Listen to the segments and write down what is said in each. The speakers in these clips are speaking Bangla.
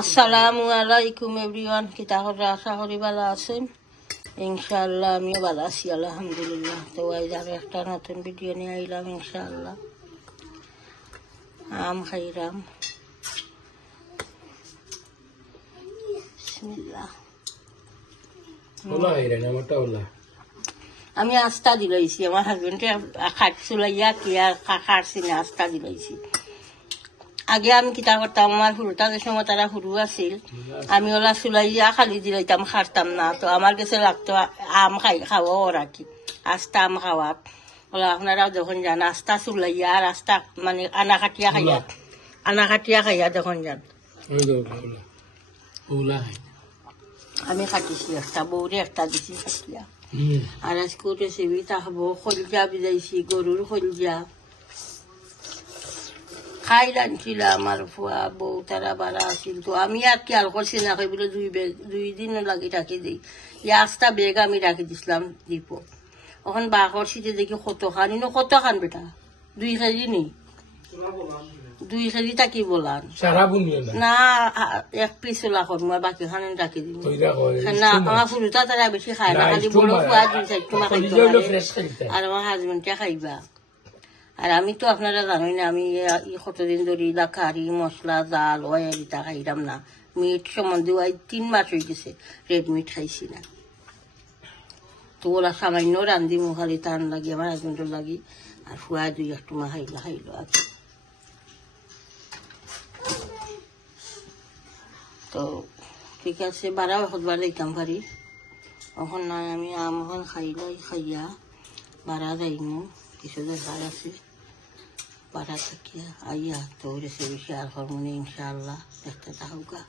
আসসালামু আলাইকুম এভরিওয়ান, কিতা করে আশা করি ভালো আছেন। ইনশাআল্লাহ আমিও ভালো আছি আলহামদুলিল্লাহ। তো আজ আরো একটা নতুন ভিডিও নিয়ে আইলাম ইনশাআল্লাহ। আম খাইরাম, বিসমিল্লাহ। আমি আস্তা দিলাইছি, আমার হাজবেন্ডে খাট চুলাইয়া কি আর খাটছি না, আস্তা দিলাইছি। আগে আমি কিতা করতাম, আমার হুরুটা যে সময় তারা হুরু আছিল, আমি ওলা চুলাইয়া খালি দিলাইতাম, খাটতাম না। তো আমার কাছে লাগতো আম খাওয়া ওরা কি আস্তা আম খাওয়া। ওলা আপনারাও যখন যান আস্তা চুলাইয়া আর আস্তা মানে আনা কাটিয়া খাইয়া যখন যান। আমি খাটিছি একটা, বৌরে একটা দিছি খাটিয়া। আর আজকে রেসিপি থাকবো খলজা ভিজাইছি, গরুর খলজা খাই রাঁধছিলাম। আমার ফুয়া বউ তারা বাড়া আছিল, তো আমি আর খেয়াল করছি না, বলে 2 দিন লাগি রাখি দিই। আস্তা বেগ আমি রাখি দিছিলাম দ্বীপ। ওখান বা করছি যে দেখি কত খান বেটা, 2 কেজি নি, 2 কেজি তাকি বলান না, 1 পিস ওলা করবো বাকি খান রাখি দিন না। আমার ফুলটা তারা বেশি খায় না, খালি বড় ফুয়া 2-4 খাইতে আর আমার হাজবেন্ডে খাইবা। আর আমি তো আপনারা জানোই না, আমি কতদিন ধরে কারি মশলা জাল অয়েল ইটা খাইলাম না। মিট সম্বন্ধে 3 মাস হয়ে গেছে রেড মিট খাইছি না। তো ওরা সামান্য রান্ধি খালি টান লাগি আমার হাজবেন্ডের লাগি, আর ফুয়া 2-1 টুমা খাইলো আর। তো ঠিক আছে, বারাও একবার যাইতাম পারি, এখন নাই। আমি আম এখন খাইয়া বারা যাইমু, কিছু দরকার আছে বারা থাকিয়া আইয়া। তো রেসিপি শেয়ার করবো ইনশাআল্লাহ, দেখতে থাকুকা।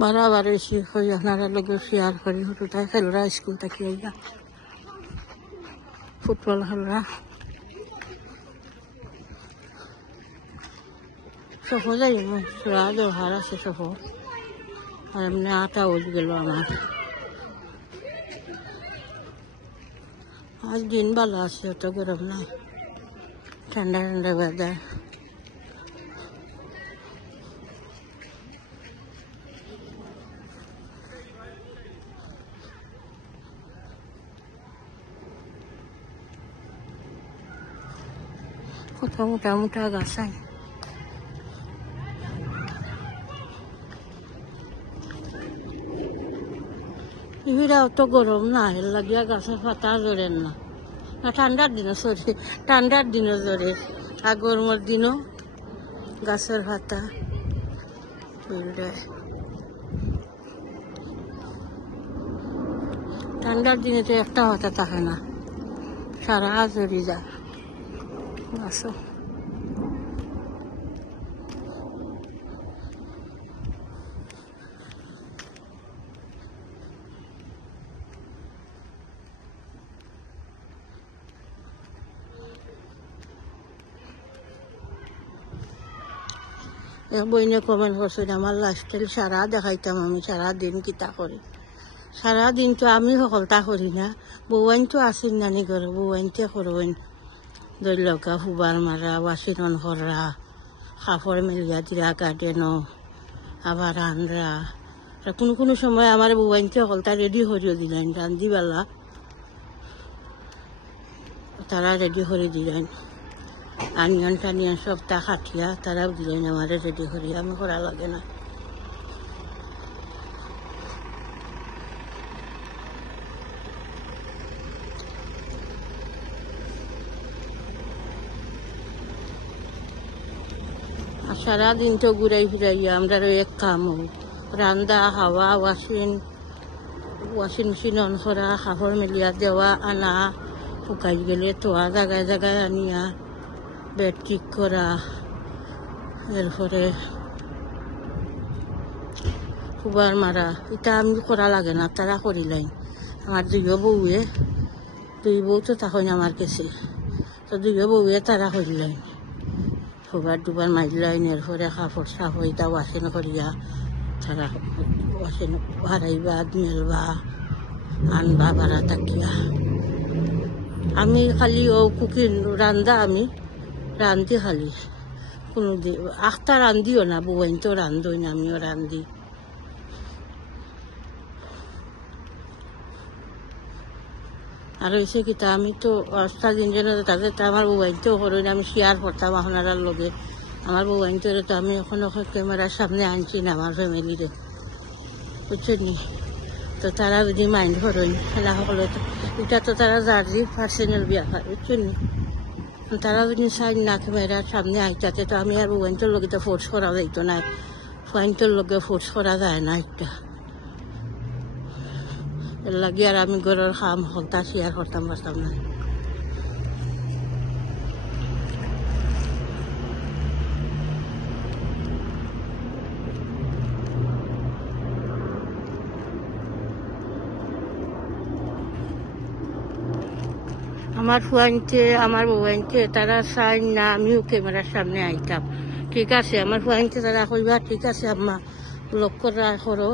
বারাবার এসে হই আপনারা লোকের শেয়ার করি। হুটুটাই খেলরা স্কুল থাকি আইয়া, ফুটবল খেলরা সফর যাইমু, চূড়া দরকার আছে সফর। আর এমনি 8টা উঠ গেল আমার। আজ দিন ভালো আছে, অত গরম নাই, ঠান্ডা ঠান্ডা ওয়েদার। কত মোটা মোটা গাছ আছে। এরা অত গরম না, এর লাগিয়া গাছের পাতা জড়েন না। ঠান্ডার দিনও জড়ে, আর গরমের দিনও গাছের পাতা ঠান্ডার দিনে তো একটা পাতা থাকে না, সারা জড়ি যায় গাছ। বইনে কমেন্ট করছেন আমার লাইফস্টাইল সারা দেখাইতাম, আমি সারাদিন কিতা করি। সারাদিন তো আমি সকলটা করি না, বউয়াইন তো আসিন নানি করে, বউয়াইনতে করবেন দৈলকা হুবার মারা, ওয়াশিনন করা, কাপড় মেলিয়া দিরা গার্ডেনও, আবার রানরা। কোনো সময় আমার বউয়াইনতে সকলটা রেডি করিও দিলেন, রান্ধিবেলা তারা রেডি করে দিলেন। আনিয়ন টানিয়ন সবটা খাটিয়া তারাও দিলেন আমার রেডি করি, আমি করা লাগে না। আর সারাদিন তো ঘুরাই ফিরাইয়া আমরা এক কাম রান্দা হাওয়া, ওয়াশিং মেশিন অন করা, কাপড় মেলিয়া দেওয়া, আনা, শুকাই গেলে তোয়া জায়গায় জায়গায় আনিয়া বেড ঠিক করা, এরপরে খুবার মারা। এটা আমি করা লাগে না, তারা করিলেন। আমার 2 বউ তো তখন আমার কাছে, তো 2 বউয়ে তারা করিলেন, খুবার দুবার মারলেন। এরপরে কাপড় সাপড় এটা ওয়াশিং করিয়া তারা ওয়াশিং হারাইবা, মেলবা, আনবা বারা থাকিয়া। আমি খালি ও কুকিং রান্দা আমি রান্ধি খালি কোনো আখটা রান্ধিও না বউন তো রান্ধই না আমিও রান্ধি আর হয়েছে কিতা আমি তো অস্তা দিনজনে তাদের তো আমার বউবাইনতেও করই না আমি শেয়ার করতাম আপনার লগে আমার বউবাইনতে তো আমি এখন ক্যামেরার সামনে আনছি না আমার ফ্যামিলিরে বুঝছেন নি তো তারা যদি মাইন্ড করেন খেলা সকলে এটা তো তারা জার্জি পার্সোনাল ব্যাপার বুঝছেন নি তারা যদি চাই না ক্যামেরার সামনে আইতাতে তো আমি আর বউবাইনটোর লগে তো ফোর্স করা যাইতো না বউবাইনটোর লগে ফোর্স করা যায় না একটা এর লাগে আর আমি ঘরের কাম হলতা শেয়ার করতাম পারতাম না আমার ফুয়াইনতে আমার বউয়াইনতে তারা চাই না আমিও ক্যামেরার সামনে আইতাম ঠিক আছে আমার ফুয়াইনতে তারা কইবা ঠিক আছে আম্মা লক্ষ্য করো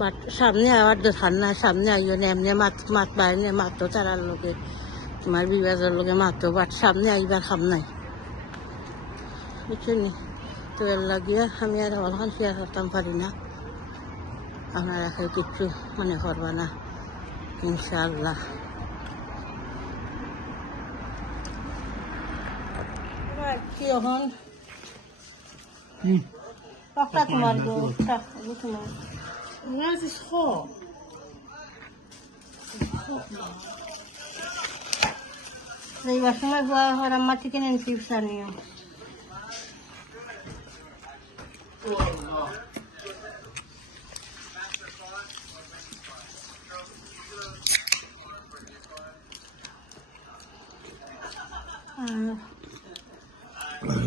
বাট সামনে আওয়ার দরকার না সামনে আইও না এমনি মাত বাইরে মাতো তারার লগে তোমার বিবাজের লগে মাতো বাট সামনে আইবার খাম নাই বুঝছেন নি তো এর লাগিয়া আমি আর অলখান শেয়ার করতাম পারি না আপনারা কিচ্ছু মনে করবা না ইনশাআল্লাহ কি এখন তোমার গো তোমার Was ist hoch? এইবার সময় হওয়ার আমার থেকে নেন চিপস আনিও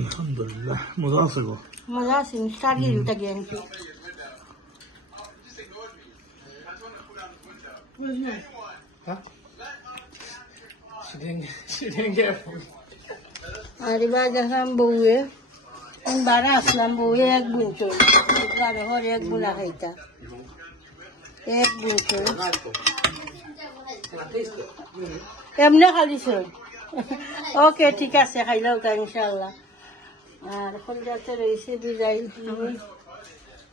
Alhamdulillah. Mudasigo. মজা আছে স্টার গিরিটা গিয়ে আনছি Huh? She didn't get food. আর এবার দেখলাম বউয়ে বারে আসলাম বউয়ে এক গুণ চল বারে হর এক গুণা খাইতা এক গুণ চল এমনি খালিছ ওকে ঠিক আছে খাইলেও তা ইনশাল্লাহ আর কলজাতে রয়েছে বুঝাই আমি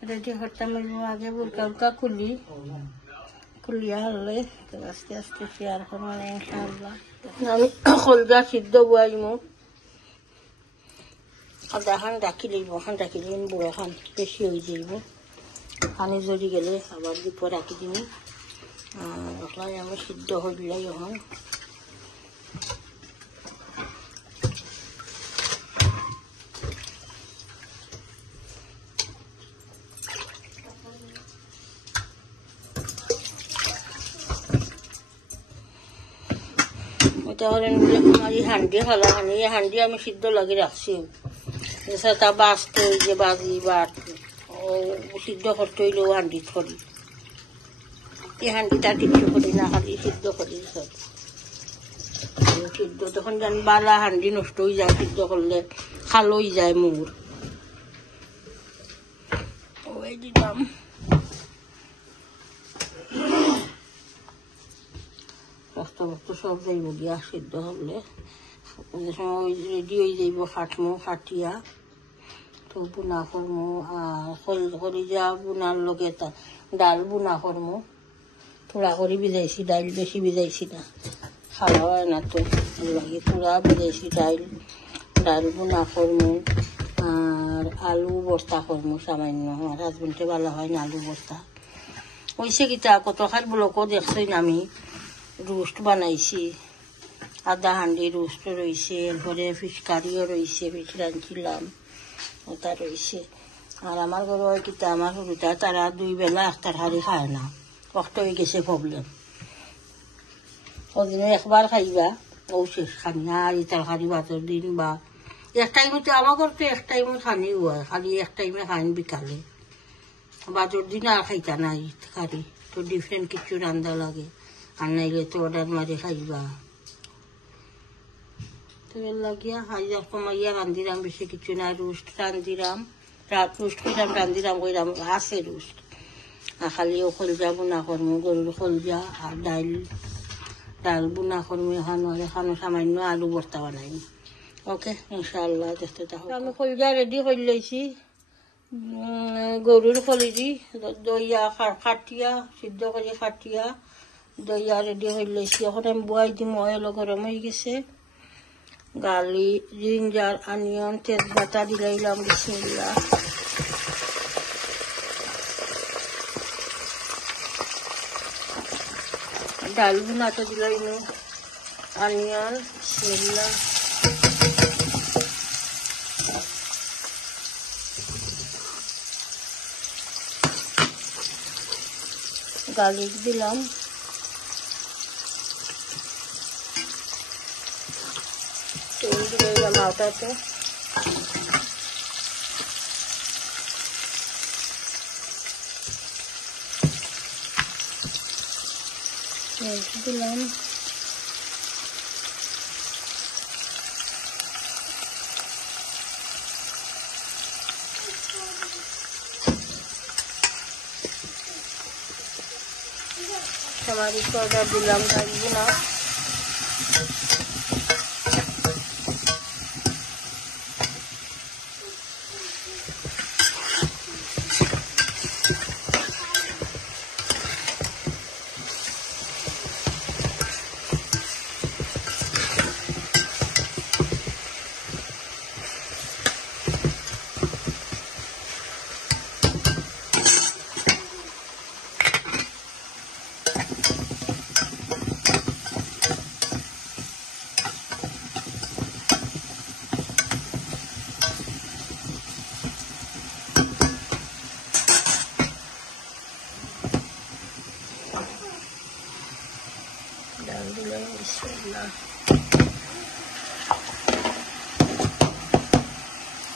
রেডি করতাম আগে বুলকা উলকা খুলিয়া হলে তো আস্তে আস্তে শেয়ার করবো না ইনশাল্লাহ আমি কলজা সিদ্ধ বুয়াইমো আদা খান রাখি লইব খান রাখি দিন বুড়ো খান বেশি হয়ে যাইব পানি জ্বলি গেলে আবার দুপুর রাখি দিন আর আমি সিদ্ধ হইলাই এখন তাহলে আমার এই হান্ডি খালা হানি এই হান্ডি আমি সিদ্ধ লাগে রাখছি তা বাঁচতে যে বাজি বাট সিদ্ধ করতে হইলেও হান্ডি করি এই হান্ডিটা কিছু করি না খালি সিদ্ধ করি সব সিদ্ধ তখন জানি বালা হান্ডি নষ্ট হয়ে যায় সিদ্ধ করলে খালো হয়ে যায় মুর ওই দিতাম রাস্তা বস্তা সব যাইব গিয়া সিদ্ধ হলে সময় রেডি হয়ে যাইব খাটমো খাটিয়া তো বুনা করমো আর কলিজা বুনার লগে ডাল বুনা করমো পুরা করে ভিজাইছি ডাইল বেশি ভিজাইছি না খাওয়া হয় না তো লাগে পুরা ভিজাইছি ডাইল বুনা করমো আর আলু বস্তা করমো সামান্য আমার হাজবেন্ডে ভালো হয় না আলু বস্তা ওইসে কিতা কত খার ব্লকও দেখছি আমি রোস্ট বানাইছি আদা হান্ডি রোস্ট রয়েছে এরপরে ফিশ কারিও রয়েছে ফিশ রাঁধছিলাম ওটা রয়েছে আর আমার ঘরে হয় কিতা আমার সরুটা তারা 2 বেলা একটা হাড়ি খায় না কষ্ট হয়ে গেছে প্রবলেম ওদিনে একবার খাইবা ও শেষ খানি আর ইতার খানি ভাতের দিন বা এক টাইমে তো আমার ঘর তো এক টাইমে খানি হয় খালি এক টাইমে খান বিকালে বাজর দিন আর খাইতা নাই খারি তো ডিফারেন্ট কিছু রান্দা লাগে আর নাইলে তো অর্ডার মারি খাইবা তো এর লাগিয়া হাজার কমাইয়া রান্ধিরাম বেশি কিছু না রোস্ট রান্ধিরাম রোস্ট কইরাম রান্ধিরাম কইরাম আছে রোস্ট আর খালি কলজা বোনা করমু গরুর কলজা আর ডাল বুনা করমি এখানো সামান্য আলু ভর্তা বানাই ওকে ইনশাআল্লাহ দেখতে থাকো আমি কলিজা রেডি করে লইছি গরুর কলিজি দইয়া খাটিয়া সিদ্ধ করে খাটিয়া দইয়া রেডি করে লইছি এখন আমি বয়াই দিম অয়েল গরম হয়ে গেছে গালি জিঞ্জার অনিয়ন তেজপাতা দিলাইলাম বিসমিল্লাহ ডাল বুনাটা দিলাইম অনিয়ন বিসমিল্লাহ গার্লিক দিলাম তেল দিলাম আটাতে দিলাম टमाटर पाउडर दिलाम डालबो ना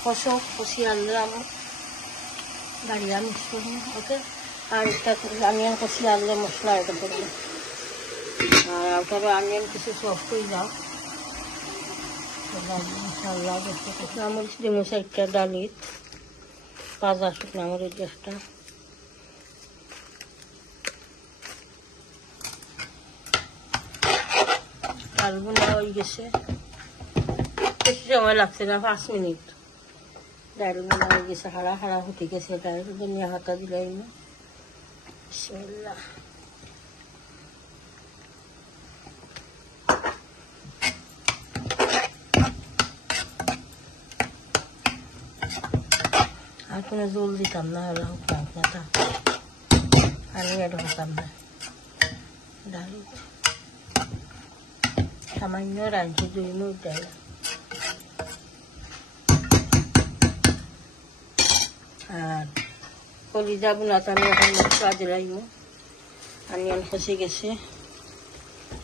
কষো কষিয়ে আনলাম বাড়িয়া মিক্স করবো ওকে আর একটা অনিয়ন কষিয়ে আনলে মশলা এটা করবো আর ওটারে অনিয়ন কিছু সফট হয়ে যাও মশলা শুকনো মরিচ দিব একটা ডালিত ভাজা শুকনো মরিচ একটা ডাল বোনা হয়ে গেছে বেশি সময় লাগছে না 5 মিনিট ডাল বোনা হয়ে গেছে হারা হারা হতে গেছে ডাল ধনিয়া পাতা দিলাই বিসমিল্লাহ আর কোনো জল দিতাম না হলে হোক না তা আমি এটা হতাম না ডাল সামান্য রাঁধছি 2 মিনিট ডাল আর কলিজা বুনাতে আমি এখন মশলা দিলাম অনিয়ন খসে গেছে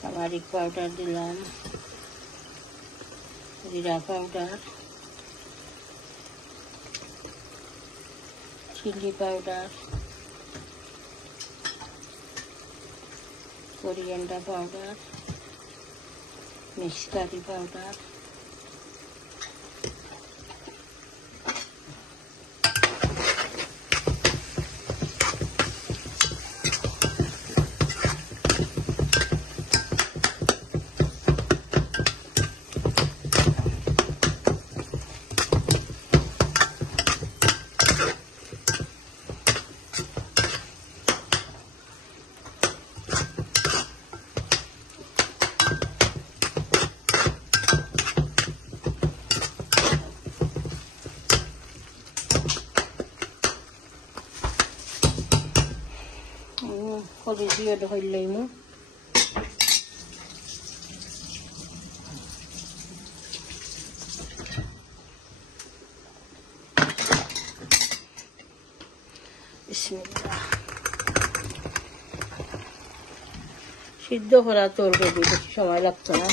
টারমারিক পাউডার দিলাম জিরা powder chilli powder coriander powder mix curry powder কলিজিও ধরলাম বিসমিল্লাহ সিদ্ধ করা তরকারি বেশি সময় লাগতো না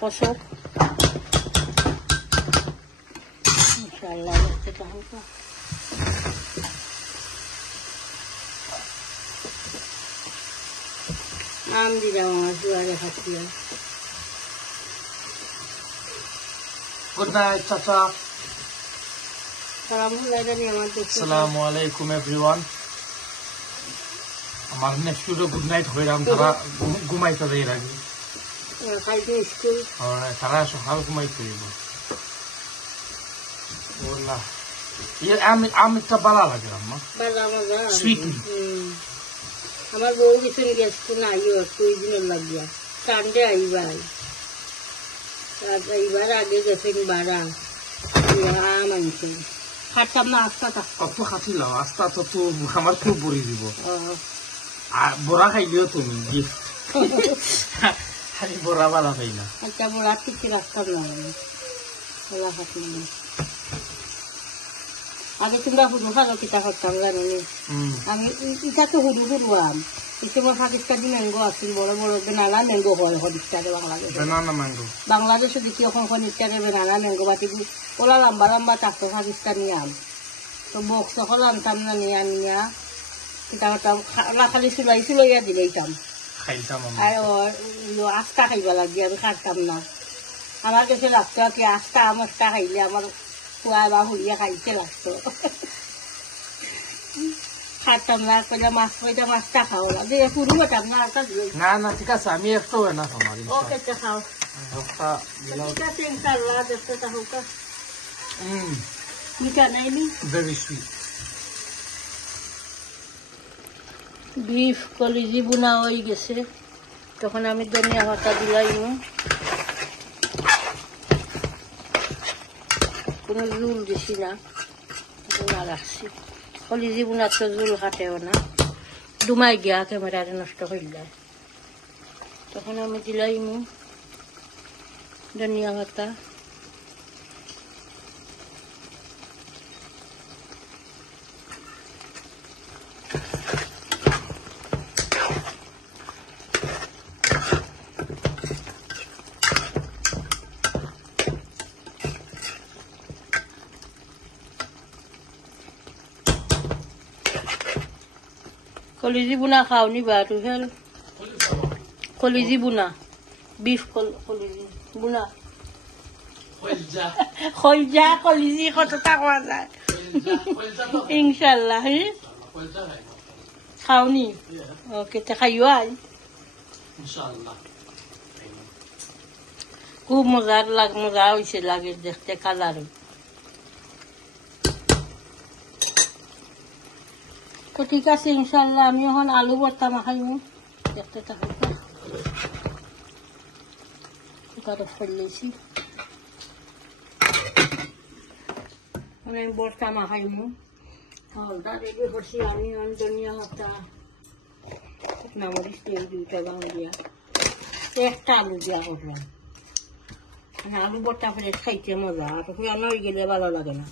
কষো ইনশাআল্লাহ দেখতে থাকো আম দিলাম আমার দুয়ারে খাচ্ছিলাম। গুড নাইট চাচা। আসসালামু আলাইকুম এভরিওয়ান। আমার নেক্সট গুড নাইট হইলাম, তারা ঘুমাইতে দেয় আগে, স্কুল তারা সকাল ঘুমাইতে দিব। আমটা ভালো লাগে আম্মা, সুইট। আমার বউ কিছু গেছে না, দুই দিনের লাগিয়া সানডে আইবার এইবার আগে গেছেন বাড়া আম আনছে খাটতাম না। আস্তা কত খাচ্ছিল আস্তা তো তো আমার খুব বড়ি দিব। বড়া খাইলেও তুমি খালি বড়া বালা খাই না। আচ্ছা বড়া ঠিক রাখতাম না বড়া খাচ্ছি না। আগে তোমরা হুদু খালো কিতা করতাম জানো নি? আমি ইটা তো হুদু হুদুয়াম। এই সময় পাকিস্তানি ম্যাঙ্গো আছিল, বড় বড় বেনানা ম্যাঙ্গো হয় হরিস্টারে বাংলাদেশে। বেনানা ম্যাঙ্গো বাংলাদেশে দেখি এখন হরিস্টারে বেনানা ম্যাঙ্গো বাটি ওলা লম্বা লম্বা থাকতো পাকিস্তানি আম। তো বক্স সকল আনতাম না, নিয়া নিয়া কিতা করতাম খালি চুলাইয়া দিলেইতাম আর আস্তা খাইবা লাগি। আমি খাইতাম না, আমার কাছে লাগতো কি আস্তা আম আস্তা খাইলে আমার খোয়া বা হুড়িয়া খাইতে লাগতো। খাইতাম না, কইলে মাছ কইটা মাছটা খাও না দিয়ে পুরু হতাম না। না না ঠিক আছে, আমি একটু না খামার ওকে খাও ঠিক আছে ইনশাআল্লাহ। দেখতে থাকুক মিঠা নাইনি ভেরি সুইট। বিফ কলিজি বুনা হয়ে গেছে, তখন আমি ধনিয়া পাতা দিলাইমু। কোনো জুল দিছি না, বোনা রাখছি। কলিজি বুনার তো জুল কাটেও না, ডুমাই গিয়া ক্যামেরারে নষ্ট করলে। তখন আমি দিলাইমু ধনিয়া পাতা। কলিজি বুনা খাওনি বা তু হেল কলিজি বুনা বিফ কলিজি বুনা খলজা কলিজি কতটা কোয়া যায় ইনশাল্লাহ। খাওনি ওকে তে খাইও আই খুব মজা হয়েছে লাগে দেখতে কালার। তো ঠিক আছে ইনশাল্লাহ। আমি এখন আলু ভর্তা মাখাইমু, দেখতে থাকো। কুকারে ফেলেছি, আমি ভর্তা মাখাইমু। হলদা রেডি করছি আমি, ধনিয়া পাতা শুকনা মরিচ তেল দুইটা বাংলিয়া একটা আলু দিয়া করলাম। মানে আলু ভর্তা ফ্রেশ খাইতে মজা, আর পুরানো হয়ে গেলে ভালো লাগে না,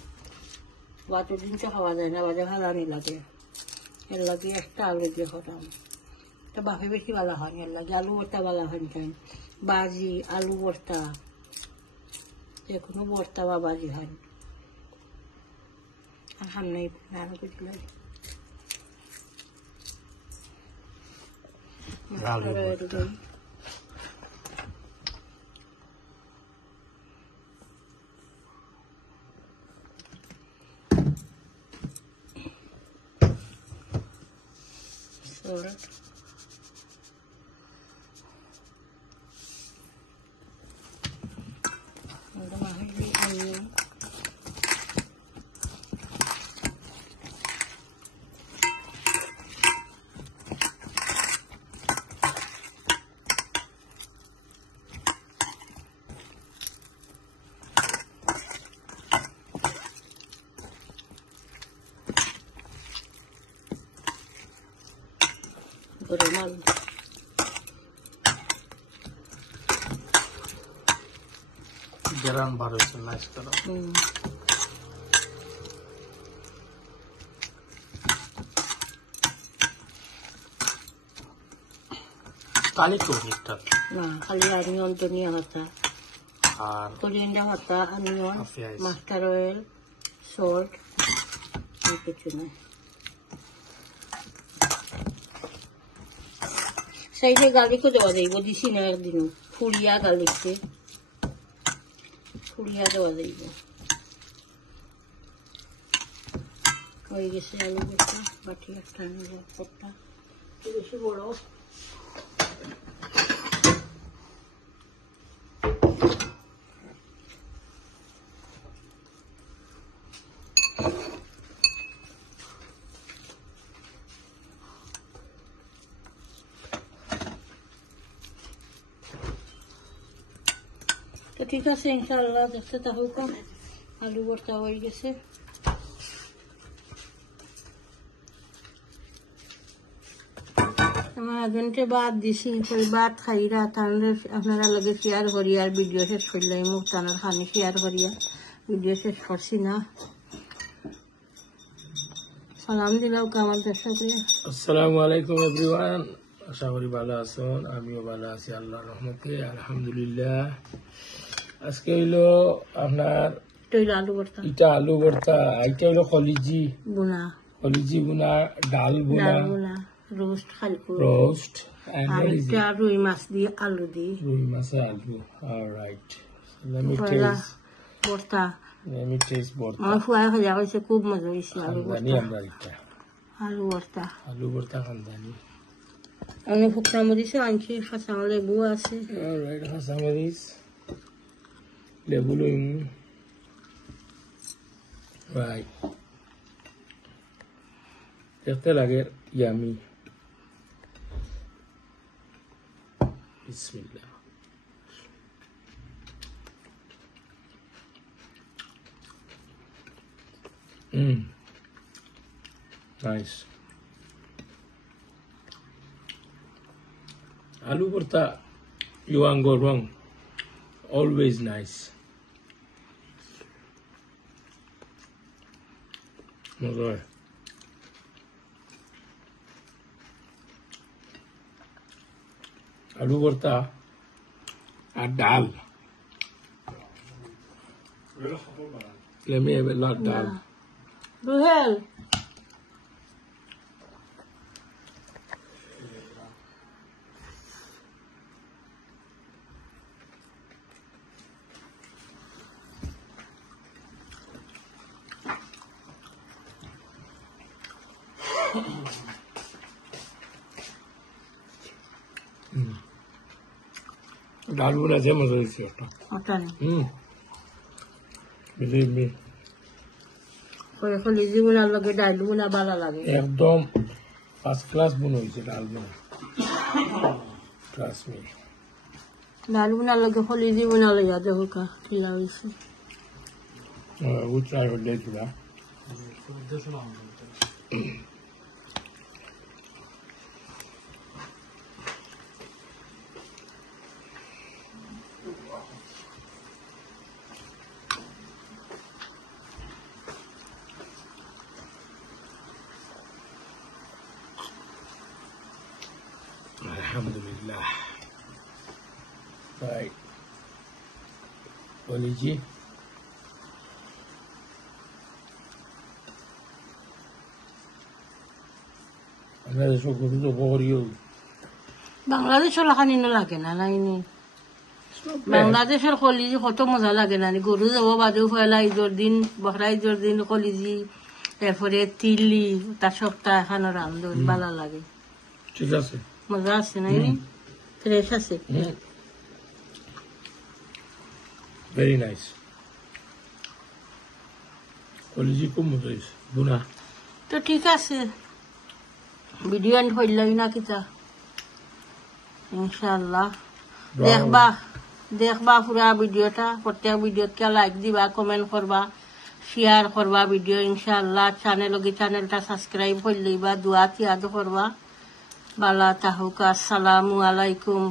বাতো দিন তো খাওয়া যায় না, বাজে ভালো লাগে। এর লাগে একটা আলু দিয়ে খাতাম, তো বাপে বেশি ভালো হয়। এর লাগে আলু ভর্তা ভালো হয় না, বাজি আলু ভর্তা যে কোনো ভর্তা বা বাজি হয়। আর সামনে আলু বুঝলাম onion. Normal. Garam bar is nice color. Tali chorita. Na, khali onion dhoniya pata. Ar coriander pata, onion, mustard oil, salt. Ei kichu na. সাইডে গার্লিকও দেওয়া যাইব, দিছি না একদিনও, ফুড়িয়া গার্লিককে ফুড়িয়া দেওয়া যাইব। হয়ে গেছে আলু ভর্তা, বাটি একটা ভর্তা বেশি বড়। তো ঠিক আছে, ইনশাআল্লাহ দেখতে থাকুক। আলু ভর্তা হয়ে গেছে। আমার আধঘন্টা বাদ দিছি, ওই বাদ খাইরা তাহলে আপনারা লগে শেয়ার করি, আর ভিডিও শেষ করলাই মুখ টানার খানি শেয়ার করিয়া ভিডিও শেষ করছি না। সালাম দিলাম আমার দর্শক। আসসালামু আলাইকুম এভরিওয়ান, আশা করি ভালো আছেন, আমিও ভালো আছি আল্লাহর রহমতে, আলহামদুলিল্লাহ। আজকে হইলো আপনার আলু ভর্তা, এটা আলু ভর্তা, এটা হইলো কলিজি বুনা, ডাল বুনা, রোস্ট খালকু, রোস্ট, আর এটা রুই মাছ দিয়ে আলু দিয়ে, রুই মাছের আলু। অলরাইট, let me ভর্তা। ভর্তা। আমার ফুয়াই খাজা কইছে খুব মজা হয়েছে আলু ভর্তা। আমরা এটা আলু ভর্তা খানদানি। অনেক ফুকরামো দিছে, আনছি খাঁচা লেবু আছে। অলরাইট, কাঁচামরিচ, লেবু লইম। রাইট, দেখতে লাগে ইয়ামি। বিসমিল্লাহ। নাইস। আলু ভর্তা, you won't go wrong. Always nice. মজা হয়। আলু ভর্তা আর ডাল। Let me have a lot dal. রুহেল, ডাল বোনা যে মজা হয়েছে একটা। ওটা নেই Believe me. কলিজি বোনার লগে ডাইল বোনা ভালো লাগে, একদম ফার্স্ট ক্লাস বোনা হয়েছে ডাল বোনা। Trust me. ডাইল বোনার লগে কলিজি বোনা লইয়া দেখো কা কিলা হয়েছে। We'll try with later, huh? Alhamdulillah. Right. Oliji. Adesso questo porio. বাংলাদেশের লাখানি লাগে না লাইনি, বাংলাদেশের কলিজি কত মজা লাগে না। গরু যাব বাদেও ফেলা ঈদর দিন, বকরা ঈদর দিন কলিজি, এরপরে তিলি, তার সপ্তাহ এখানে রান্ধন ভালো লাগে। ঠিক আছে, মজা আছে নাইনি, ফ্রেশ আছে। Very nice. কলিজি খুব মজা হয়েছে বুনা। তো ঠিক আছে, ভিডিও এন্ড হইলই না কিতা, ইনশাআল্লাহ দেখবা পুরা ভিডিওটা। প্রত্যেক ভিডিওকে লাইক দিবা, কমেন্ট করবা, শেয়ার করবা ভিডিও ইনশাআল্লাহ। চ্যানেলটা সাবস্ক্রাইব করে লইবা, দোয়া তিয়াদ করবা। বালা তাহুকা, আসসালামু আলাইকুম।